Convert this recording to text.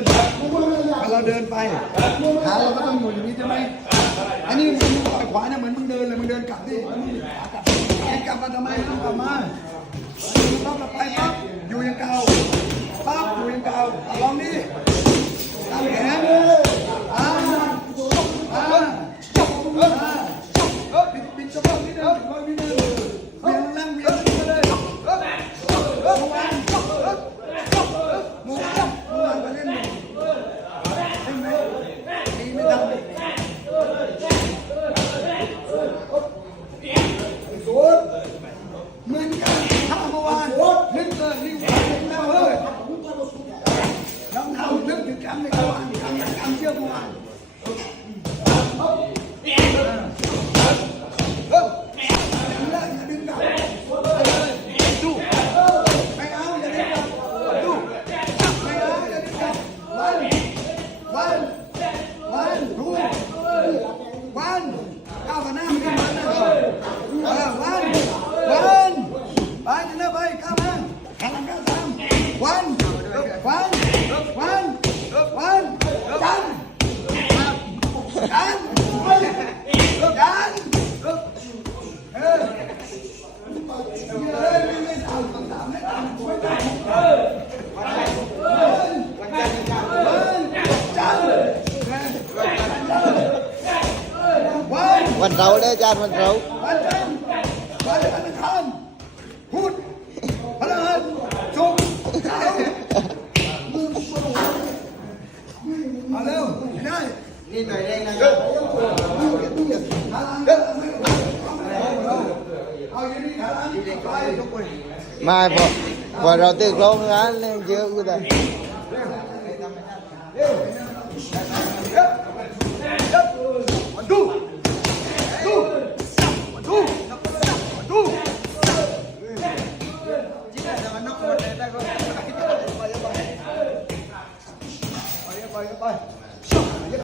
นเราเดินไปขาเราก็ต้องอยู่อย่างนี้ใช่ไหมอันนี้มึงปล่อยขวาเนี่ยเหมือนมึงเดินเลยมึงเดินกลับดิกลับมาทำไมต้องกลับมาปั๊บเราไปปั๊บอยู่อย่างเก่าปั๊บอยู่อย่างเก่าลองดิตั้งแขนปิดสะโพกนิดนึงเวียงนั่งเวียงมาเลยมูวางไปเล่นใช่ไหมดีไม่ทำเหมือนกันถ้าเมื่อวานนึกเลยนี่แล้วเฮ้ยน้องเท้านึกถึงกันในเมื่อวานทำเชื่อเมื่อวานวันเราได้อาจารย์วันเราวันอังคารพุธพฤหัสศุกร์เสาร์เอาเร็วได้นี่หน่อยเองนะไม่พอเราตึกลงงานเล่นเยอะกูแต่